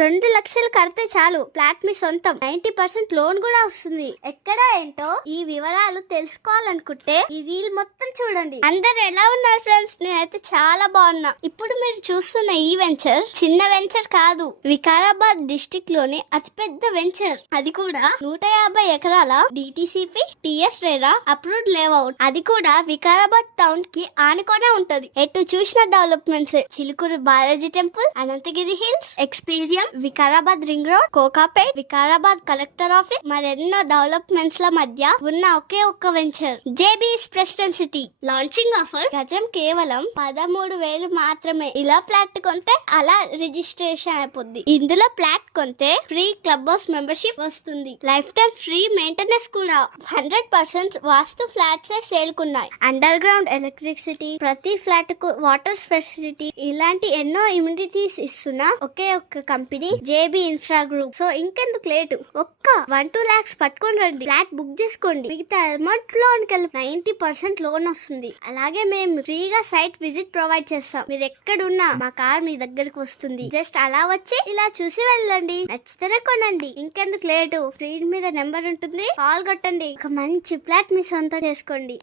2 లక్షలు కడితే చాలు ఫ్లాట్ మీ సొంతం. 90% లోన్ కూడా వస్తుంది. ఎక్కడ ఏంటో ఈ వివరాలు తెలుసుకోవాలనుకుంటే ఈ రీల్ మొత్తం చూడండి. అందరు ఎలా ఉన్నారు ఫ్రెండ్స్? నేనైతే చాలా బాగున్నా. ఇప్పుడు మీరు చూస్తున్న ఈ వెంచర్ చిన్న వెంచర్ కాదు, వికారాబాద్ డిస్టిక్ లోని అతిపెద్ద వెంచర్. అది కూడా 150 ఎకరాల DTCP TS RERA approved layout. అది కూడా వికారాబాద్ టౌన్ కి ఆనుకొనే ఉంటది. ఎటు చూసిన developments. Chilkur Balaji temple, Ananthagiri hills, experience, Vikarabad ring road, Kokapet, Vikarabad collector office, మరెన్నో డెవలప్మెంట్స్ ల మధ్య ఉన్న ఒకే ఒక్క venture JBS president city. Launching offer గజం కేవలం 13,000 మాత్రమే. ఇలా ఫ్లాట్ కొంటే అలా రిజిస్ట్రేషన్ అయిపోద్ది. ఇందులో ఫ్లాట్ కొంటే ఫ్రీ క్లబ్ హౌస్ మెంబర్షిప్ వస్తుంది. లైఫ్ టైం ఫ్రీ మెయింటెనెన్స్ కూడా. 100% వాస్తు ఫ్లాట్స్ సేల్కున్నాయి. అండర్ గ్రౌండ్ ఎలక్ట్రిసిటీ, ప్రతి ఫ్లాట్ కు వాటర్ ఫెసిలిటీ, ఇలాంటి ఎన్నో ఇమ్యూనిటీస్ ఇస్తున్న ఒకే ఒక్క company JB infra group. So ఇంకెందుకు లేటు, ఒక్క 1-2 lakhs పట్టుకొని రండి, ఫ్లాట్ బుక్ చేసుకోండి. మిగతా అమౌంట్ లోన్ కెళ్ళి 90% లోన్ వస్తుంది. అలాగే మేము ఫ్రీగా సైట్ విజిట్ ప్రొవైడ్ చేస్తాం. మీరు ఎక్కడున్నా మా కార్ మీ దగ్గరకు వస్తుంది. జస్ట్ అలా వచ్చి ఇలా చూసి వెళ్ళండి. నచ్చితేనే కొనండి. ఇంకెందుకు లేటు, స్క్రీన్ మీద నెంబర్ ఉంటుంది, కాల్ కొట్టండి. ఒక మంచి ఫ్లాట్ మీ సొంతం చేసుకోండి.